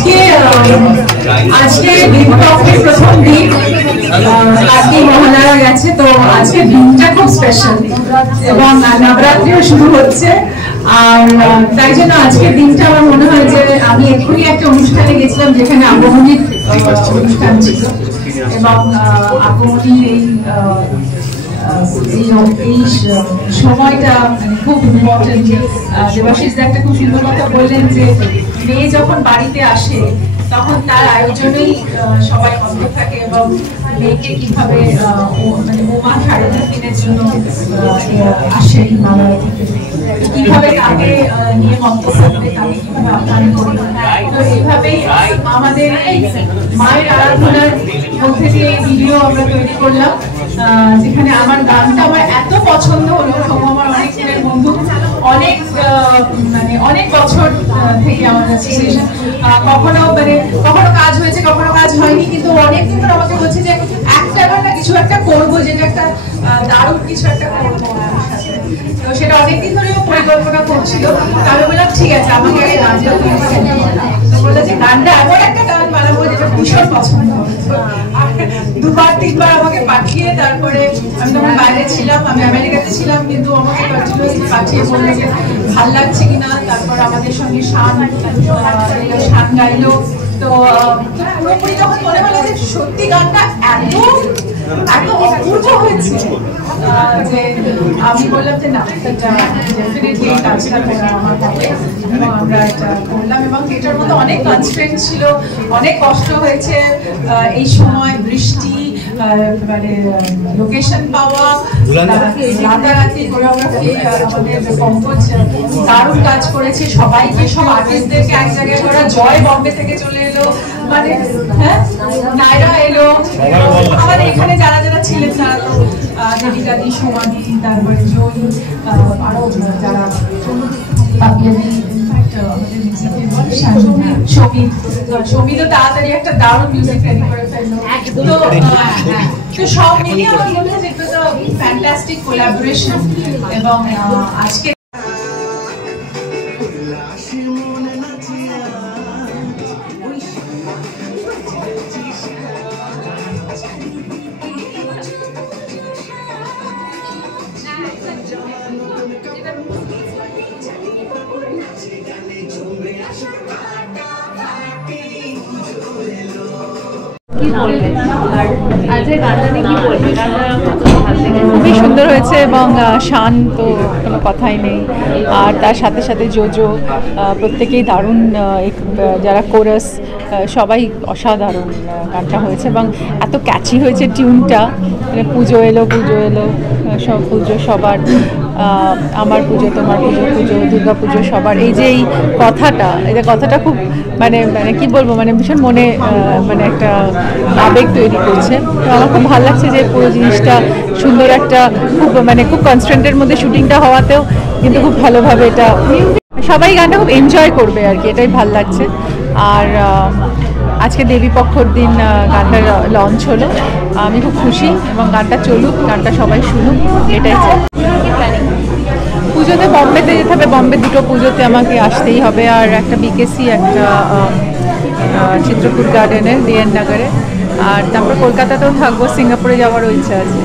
আজকে আজকে দীপকের প্রথম দিন, কার্তিক মহালয়া গেছে, তো আজকে দিনটা খুব স্পেশাল এবং নবরাত্রিও শুরু হচ্ছে। আর তাই জন্য আজকের দিনটা আমার মনে হয় যে আমি এক্ষুনি একটা অনুষ্ঠানে গেছিলাম যেখানে আগমনীর অনুষ্ঠান ছিল এবং আগমনীর এই সময়টা খুব ইম্পর্টেন্ট। দেবাশিস একটা খুব সুন্দর কথা বললেন যে মেয়ে যখন বাড়িতে আসে তখন তার আয়োজনেই সবাই ব্যস্ত থাকে এবং মেয়েকে কিভাবে মানে বোমা সারাদিন দিনের জন্য আসে হিমালয় থেকে, কিভাবে তাকে নিয়ে মন্তব্য করবে, তাকে কিভাবে আহ্বান করবে। তো এইভাবেই আমাদের মায়ের আরাধনার মধ্যে দিয়ে ভিডিও আমরা তৈরি করলাম, যেখানে আমার গানটা আমার এত পছন্দ হলো। আমার অনেক ছেলের বন্ধু, অনেক মানে অনেক বছর থেকে আমার কাছে কখনো মানে কখনো কাজ হয়েছে কখনো কাজ হয়নি, কিন্তু অনেকদিন ধরে আমাকে বলছে যে একটা না কিছু একটা করবো, যেটা একটা দারুণ কিছু একটা করবো। তো সেটা অনেকদিন ধরে পরিকল্পনা করছিল। আমি বললাম ঠিক আছে, আমাকে আগে গানটা বললো যে গানটা এমন একটা গান বানাবো যেটা ভীষণ পছন্দ হবে। দুবার তিনবার আমাকে পাঠিয়ে, তারপরে আমি তখন বাইরে ছিলাম, আমি আমেরিকাতে ছিলাম, কিন্তু আমাকে কন্টিনিউয়াসলি পাঠিয়ে বললো যে ভাল লাগছে কিনা। তারপর আমাদের সঙ্গে শান গাইলো। তো পুরোপুরি যখন মনে হলো যে সত্যি গানটা এত এত অপূর্ব হয়েছে যে আমি বললাম যে না, ডেফিনেটলি এই কাজটা করা আমার হবে এবং আমরা এটা করলাম। এবং এটার মধ্যে অনেক কনস্ট্রেন্ট ছিল, অনেক কষ্ট হয়েছে এই সময়, বৃষ্টি, মানে লোকেশন পাওয়া, রাতারাতি কোরিওগ্রাফি। আমাদের পঙ্কজ দারুণ কাজ করেছে, সবাইকে সব আর্টিস্টদেরকে এক জায়গায় করা। জয় বম্বে থেকে চলে এলো, মানে হ্যাঁ নায়রা এলো, আমাদের এখানে যারা যারা ছিলেন তারা তো দেবিকাদি, সোমাদি, তারপরে জয়ী, আরো যারা সমিত তাড়াতাড়ি একটা দারুণ মিউজিক রেডি করে ফেললো। তো সব মিলিয়ে আমার মনে হয় যে এটা তো ফ্যান্টাস্টিক কোলাবোরেশন। এবং আজকে খুবই সুন্দর হয়েছে এবং শান্ত, কোনো কথাই নেই। আর তার সাথে সাথে জোজো, প্রত্যেকেই দারুণ, যারা কোরাস সবাই অসাধারণ গানটা হয়েছে এবং এত ক্যাচি হয়েছে টিউনটা। মানে পুজো এলো সব পুজো সবার, আমার পুজো তোমার পুজো, দুর্গা পুজো সবার, এই যে এই কথাটা খুব মানে কি বলবো, মানে ভীষণ মনে মানে একটা আবেগ তৈরি করছে। তো আমার খুব ভালো লাগছে যে পুরো জিনিসটা সুন্দর একটা খুব কনস্ট্যান্টের মধ্যে শুটিংটা হওয়াতেও কিন্তু খুব ভালোভাবে এটা সবাই গানটা খুব এনজয় করবে আর কি, এটাই ভালো লাগছে। আর আজকে দেবী পক্ষর দিন গানটা লঞ্চ হলো, আমি খুব খুশি এবং গানটা চলুক, গানটা সবাই শুনুক, এটাই চাই। পুজোতে বম্বেতে যেতে হবে, বম্বে দুটো পুজোতে আমাকে আসতেই হবে, আর একটা বিকেসি, একটা চিত্রকূট গার্ডেনের ডিএন নগরে, আর তারপর কলকাতাতেও থাকবো, সিঙ্গাপুরে যাওয়ারও ইচ্ছা আছে।